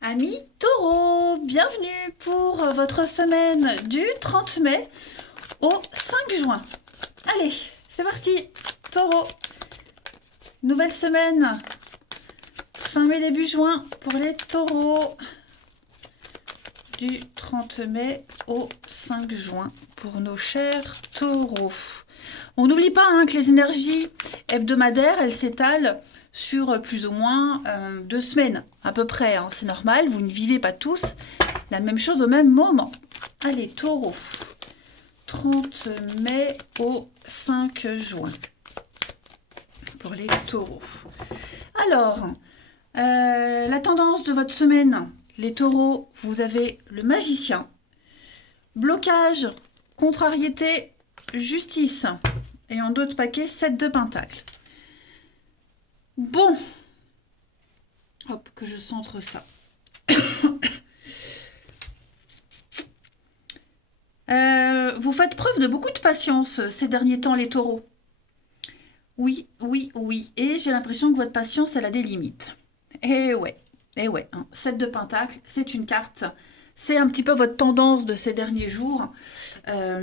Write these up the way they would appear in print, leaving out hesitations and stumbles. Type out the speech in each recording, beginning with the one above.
Amis taureaux, bienvenue pour votre semaine du 30 mai au 5 juin. Allez, c'est parti, taureau. Nouvelle semaine, fin mai, début juin pour les taureaux. Du 30 mai au 5 juin pour nos chers taureaux. On n'oublie pas que les énergies hebdomadaires, elles s'étalent sur plus ou moins 2 semaines à peu près. C'est normal, vous ne vivez pas tous la même chose au même moment. Allez, taureau, 30 mai au 5 juin pour les taureaux. Alors, la tendance de votre semaine, les taureaux, vous avez le magicien, blocage, contrariété, justice. Et en d'autres paquets, 7 de pentacle. Bon. Hop, que je centre ça. Vous faites preuve de beaucoup de patience ces derniers temps, les taureaux. Oui, oui, oui. Et j'ai l'impression que votre patience, elle a des limites. Et ouais, 7 de pentacle, c'est une carte. C'est un petit peu votre tendance de ces derniers jours. Je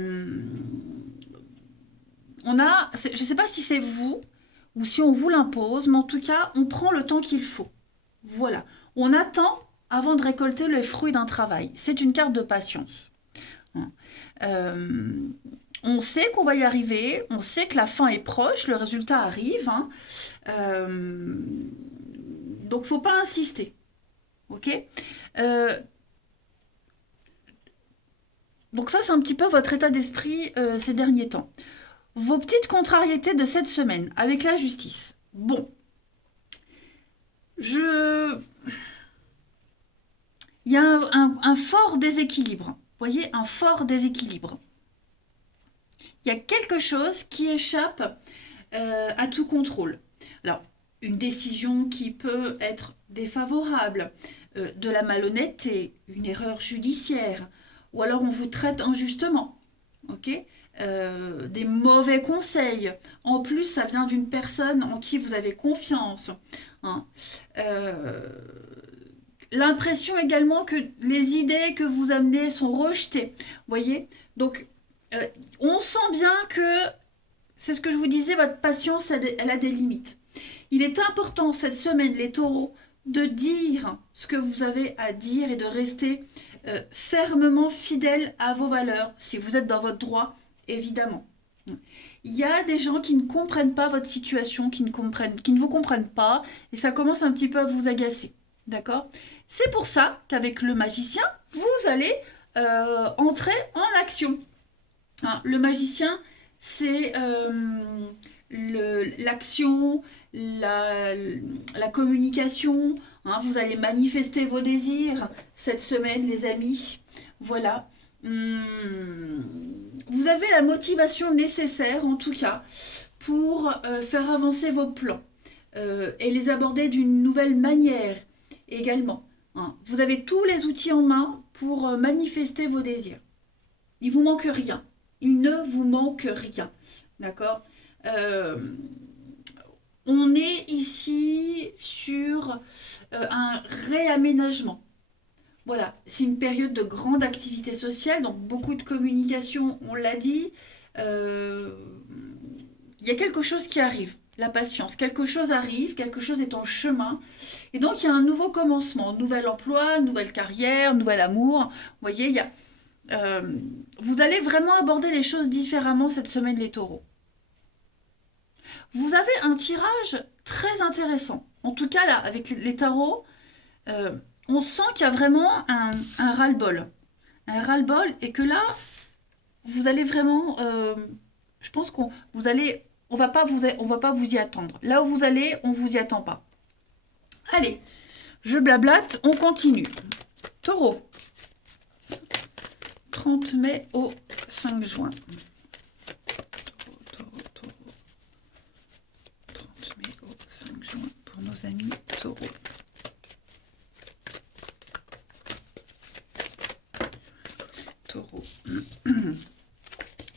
ne sais pas si c'est vous ou si on vous l'impose, mais en tout cas, on prend le temps qu'il faut. Voilà. On attend avant de récolter le fruit d'un travail. C'est une carte de patience. Euh, on sait qu'on va y arriver, on sait que la fin est proche, le résultat arrive. Donc, faut pas insister. Ok. Donc ça, c'est un petit peu votre état d'esprit ces derniers temps. Vos petites contrariétés de cette semaine avec la justice. Bon, il y a un fort déséquilibre. Vous voyez, un fort déséquilibre. Il y a quelque chose qui échappe à tout contrôle. Alors, une décision qui peut être défavorable, de la malhonnêteté, une erreur judiciaire, ou alors on vous traite injustement. Ok. Des mauvais conseils. En plus, ça vient d'une personne en qui vous avez confiance. Hein. L'impression également que les idées que vous amenez sont rejetées. Vous voyez. Donc, on sent bien que, c'est ce que je vous disais, votre patience, elle a des limites. Il est important cette semaine, les taureaux, de dire ce que vous avez à dire et de rester fermement fidèle à vos valeurs, si vous êtes dans votre droit, évidemment. Il y a des gens qui ne comprennent pas votre situation, qui ne vous comprennent pas, et ça commence un petit peu à vous agacer. D'accord. C'est pour ça qu'avec le magicien, vous allez entrer en action. Le magicien, c'est l'action, la communication. Vous allez manifester vos désirs cette semaine, les amis. Voilà. Vous avez la motivation nécessaire, en tout cas, pour faire avancer vos plans et les aborder d'une nouvelle manière également. Vous avez tous les outils en main pour manifester vos désirs. Il vous manque rien. Il ne vous manque rien. D'accord. On est ici sur un réaménagement. Voilà, c'est une période de grande activité sociale, donc beaucoup de communication, on l'a dit. Il y a quelque chose qui arrive, la patience. Quelque chose arrive, quelque chose est en chemin. Et donc, il y a un nouveau commencement, nouvel emploi, nouvelle carrière, nouvel amour. Vous voyez, vous allez vraiment aborder les choses différemment cette semaine, les taureaux. Vous avez un tirage très intéressant. En tout cas, là, avec les tarots, on sent qu'il y a vraiment un ras-le-bol. Un ras-le-bol, et que là, vous allez vraiment... je pense qu'on vous allez... On va pas vous y attendre. Là où vous allez, on vous y attend pas. Allez, je blablate, on continue. Taureau. 30 mai au 5 juin. Taureau. 30 mai au 5 juin pour nos amis taureaux. Taureau.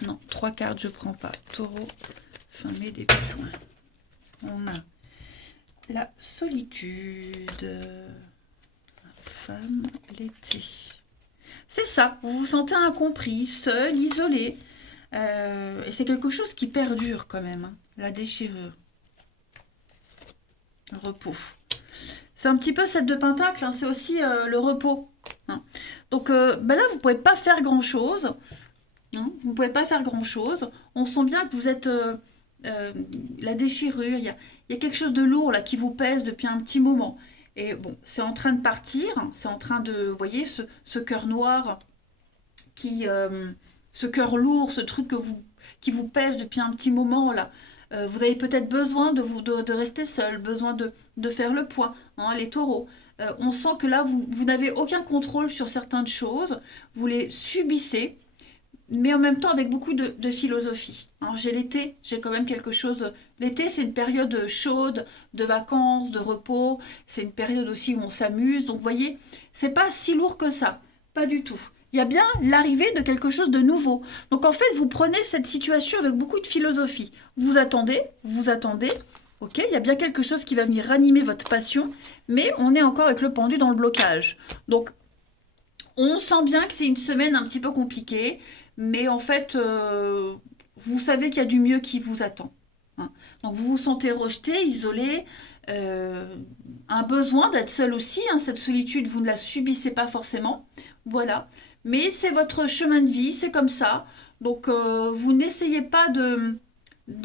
Non, 3 cartes, je prends pas. Taureau, fin mai, début juin. On a la solitude. femme, l'été. C'est ça, vous vous sentez incompris, seul, isolé. Et c'est quelque chose qui perdure quand même, hein, la déchirure. Le repos. C'est un petit peu cette de Pentacle, hein, c'est aussi le repos. Hein. Donc ben là, vous ne pouvez pas faire grand-chose. Hein, vous ne pouvez pas faire grand-chose. On sent bien que vous êtes... la déchirure, il y a quelque chose de lourd là qui vous pèse depuis un petit moment. Et bon, c'est en train de partir, hein, c'est en train de... Vous voyez, ce cœur noir, ce cœur lourd, ce truc qui vous pèse depuis un petit moment là. Vous avez peut-être besoin de rester seul, besoin de faire le point, hein, les taureaux. On sent que là, vous n'avez aucun contrôle sur certaines choses, vous les subissez, mais en même temps avec beaucoup de philosophie. Alors j'ai l'été, j'ai quand même quelque chose... L'été, c'est une période chaude, de vacances, de repos, c'est une période aussi où on s'amuse, donc vous voyez, c'est pas si lourd que ça, pas du tout. Il y a bien l'arrivée de quelque chose de nouveau. Donc en fait, vous prenez cette situation avec beaucoup de philosophie. Vous attendez, ok, il y a bien quelque chose qui va venir ranimer votre passion, mais on est encore avec le pendu dans le blocage. Donc on sent bien que c'est une semaine un petit peu compliquée, mais en fait, vous savez qu'il y a du mieux qui vous attend. Hein. Donc vous vous sentez rejeté, isolé, un besoin d'être seul aussi, hein, cette solitude, vous ne la subissez pas forcément, voilà. Mais c'est votre chemin de vie, c'est comme ça. Donc vous n'essayez pas de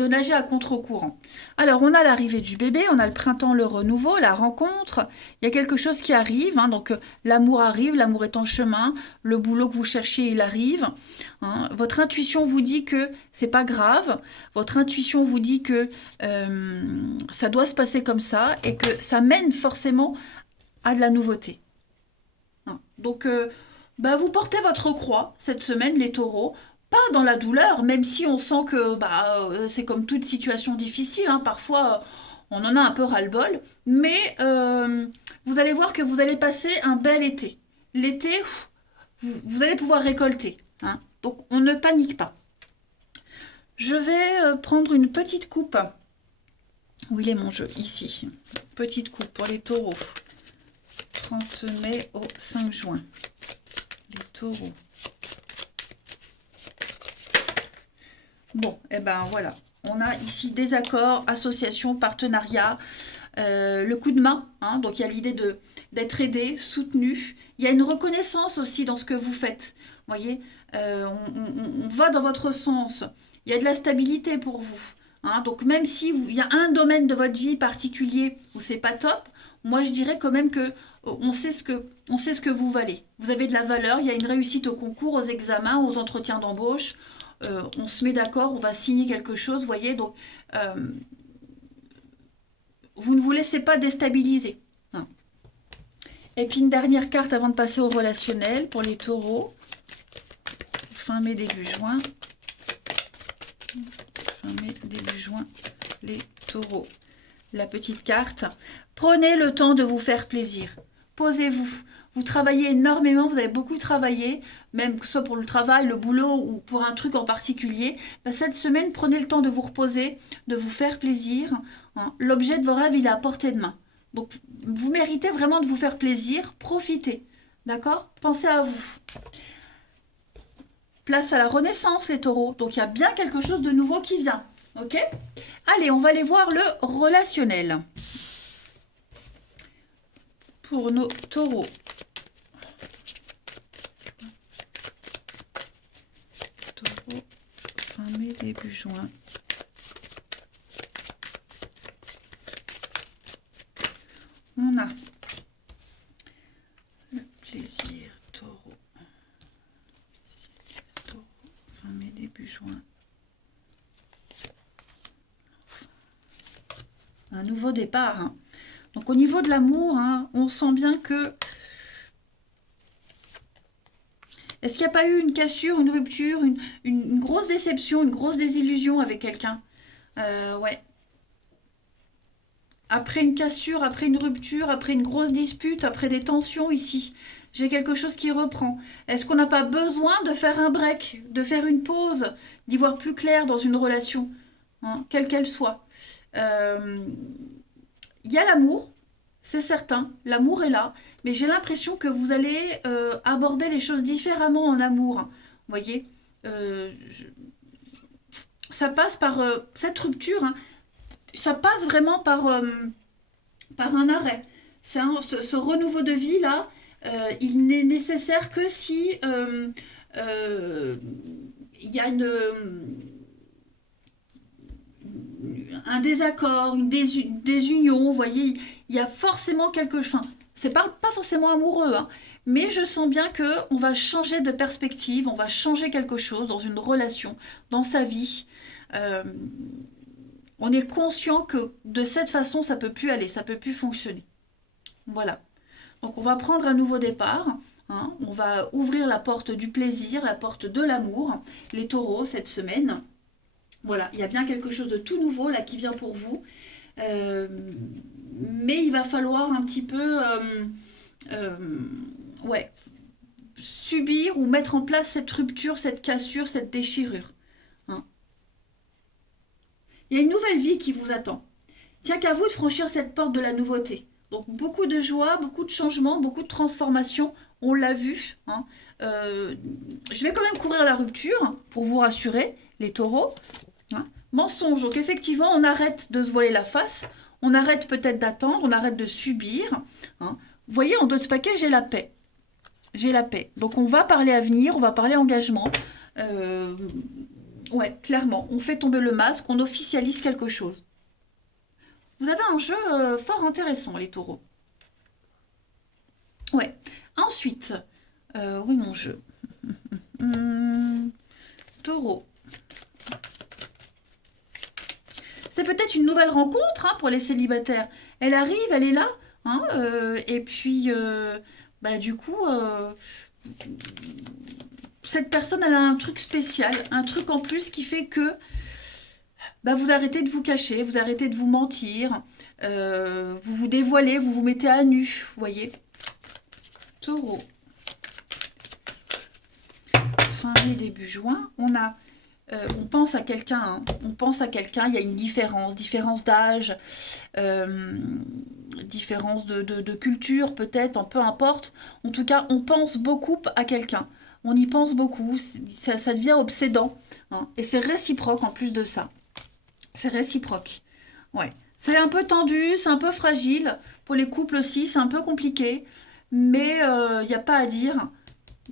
nager à contre-courant. Alors, on a l'arrivée du bébé, on a le printemps, le renouveau, la rencontre. Il y a quelque chose qui arrive, hein, donc l'amour arrive, l'amour est en chemin, le boulot que vous cherchiez, il arrive. Hein. Votre intuition vous dit que c'est pas grave, votre intuition vous dit que ça doit se passer comme ça et que ça mène forcément à de la nouveauté. Hein. Donc, bah, vous portez votre croix cette semaine, les taureaux. Pas dans la douleur, même si on sent que c'est comme toute situation difficile, hein, parfois on en a un peu ras-le-bol, mais vous allez voir que vous allez passer un bel été. L'été, vous allez pouvoir récolter. Hein, donc on ne panique pas. Je vais prendre une petite coupe. Où il est mon jeu? Ici. Petite coupe pour les taureaux. 30 mai au 5 juin. Les taureaux. Bon, et ben voilà, on a ici des accords, associations, partenariats, le coup de main, hein, donc il y a l'idée d'être aidé, soutenu. Il y a une reconnaissance aussi dans ce que vous faites. Vous voyez, on va dans votre sens. Il y a de la stabilité pour vous. Hein, donc même si il y a un domaine de votre vie particulier où c'est pas top, moi je dirais quand même que on sait ce que vous valez. Vous avez de la valeur, il y a une réussite au concours, aux examens, aux entretiens d'embauche. On se met d'accord, on va signer quelque chose, vous voyez, donc vous ne vous laissez pas déstabiliser. Hein. Et puis une dernière carte avant de passer au relationnel pour les taureaux. Fin mai, début juin. Fin mai, début juin, les taureaux. La petite carte. Prenez le temps de vous faire plaisir. Posez-vous. Vous travaillez énormément, vous avez beaucoup travaillé, même que ce soit pour le travail, le boulot ou pour un truc en particulier. Ben, cette semaine, prenez le temps de vous reposer, de vous faire plaisir. Hein. L'objet de vos rêves, il est à portée de main. Donc, vous méritez vraiment de vous faire plaisir. Profitez. D'accord? Pensez à vous. Place à la renaissance, les taureaux. Donc, il y a bien quelque chose de nouveau qui vient. Ok? Allez, on va aller voir le relationnel. Pour nos taureaux. Taureau, fin mai, début juin. On a le plaisir, taureau. Taureau, fin mai, début juin. Un nouveau départ. Hein. Donc au niveau de l'amour, hein, on sent bien que... Est-ce qu'il n'y a pas eu une cassure, une rupture, une grosse déception, une grosse désillusion avec quelqu'un? Ouais. Après une cassure, après une rupture, après une grosse dispute, après des tensions ici, j'ai quelque chose qui reprend. Est-ce qu'on n'a pas besoin de faire un break, de faire une pause, d'y voir plus clair dans une relation, hein, quelle qu'elle soit? Il y a l'amour, c'est certain, l'amour est là, mais j'ai l'impression que vous allez aborder les choses différemment en amour. Vous voyez. Ça passe par cette rupture, hein, ça passe vraiment par un arrêt. Ce renouveau de vie là, il n'est nécessaire que si il y a un désaccord, une désunion, vous voyez, il y a forcément quelque chose. Enfin, c'est pas forcément amoureux, hein, mais je sens bien que on va changer de perspective, on va changer quelque chose dans une relation, dans sa vie. Euh, on est conscient que de cette façon, ça peut plus aller, ça peut plus fonctionner. Voilà. Donc on va prendre un nouveau départ. Hein, on va ouvrir la porte du plaisir, la porte de l'amour. Les taureaux, cette semaine. Voilà, il y a bien quelque chose de tout nouveau là qui vient pour vous. Euh, mais il va falloir un petit peu euh, ouais, subir ou mettre en place cette rupture, cette cassure, cette déchirure. Hein. Il y a une nouvelle vie qui vous attend. Tiens qu'à vous de franchir cette porte de la nouveauté. Donc beaucoup de joie, beaucoup de changements, beaucoup de transformations, on l'a vu. Hein. Je vais quand même couvrir la rupture pour vous rassurer, les taureaux. Hein. Mensonge, donc effectivement, on arrête de se voiler la face, on arrête peut-être d'attendre, on arrête de subir. Hein. Vous voyez, en dos de paquet, j'ai la paix. J'ai la paix. Donc on va parler avenir, on va parler engagement. Euh, ouais, clairement, on fait tomber le masque, on officialise quelque chose. Vous avez un jeu fort intéressant, les taureaux. Ouais. Ensuite, oui, mon jeu. Taureau. C'est peut-être une nouvelle rencontre hein, pour les célibataires. Elle arrive, elle est là. Hein, et puis, bah, du coup, cette personne, elle a un truc spécial, un truc en plus qui fait que bah, vous arrêtez de vous cacher, vous arrêtez de vous mentir, vous vous dévoilez, vous vous mettez à nu, vous voyez. Taureau. Fin mai, début juin, on pense à quelqu'un, hein, on pense à quelqu'un, il y a une différence d'âge, différence de culture peut-être, peu importe. En tout cas, on pense beaucoup à quelqu'un. On y pense beaucoup, ça devient obsédant. Hein, et c'est réciproque en plus de ça. C'est réciproque. Ouais. C'est un peu tendu, c'est un peu fragile. Pour les couples aussi, c'est un peu compliqué. Mais il n'y a pas à dire.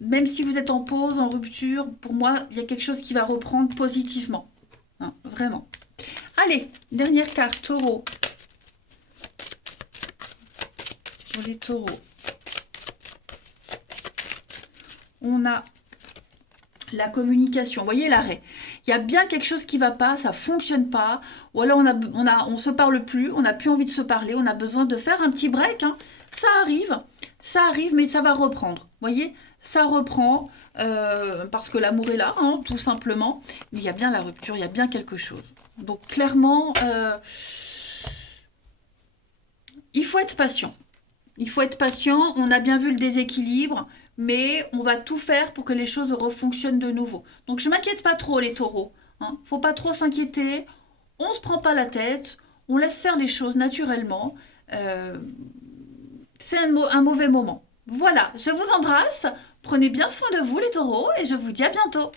Même si vous êtes en pause, en rupture, pour moi, il y a quelque chose qui va reprendre positivement. Hein, vraiment. Allez, dernière carte, taureau. Pour les taureaux. On a la communication. Vous voyez l'arrêt. Il y a bien quelque chose qui ne va pas, ça ne fonctionne pas. Ou alors on se parle plus, on n'a plus envie de se parler, on a besoin de faire un petit break. Hein. Ça arrive, mais ça va reprendre. Vous voyez, ça reprend parce que l'amour est là, hein, tout simplement. Mais il y a bien la rupture, il y a bien quelque chose. Donc clairement, il faut être patient. Il faut être patient, on a bien vu le déséquilibre, mais on va tout faire pour que les choses refonctionnent de nouveau. Donc je m'inquiète pas trop les taureaux. Hein. Faut pas trop s'inquiéter, on se prend pas la tête, on laisse faire les choses naturellement. C'est un mauvais moment. Voilà, je vous embrasse, prenez bien soin de vous les taureaux et je vous dis à bientôt.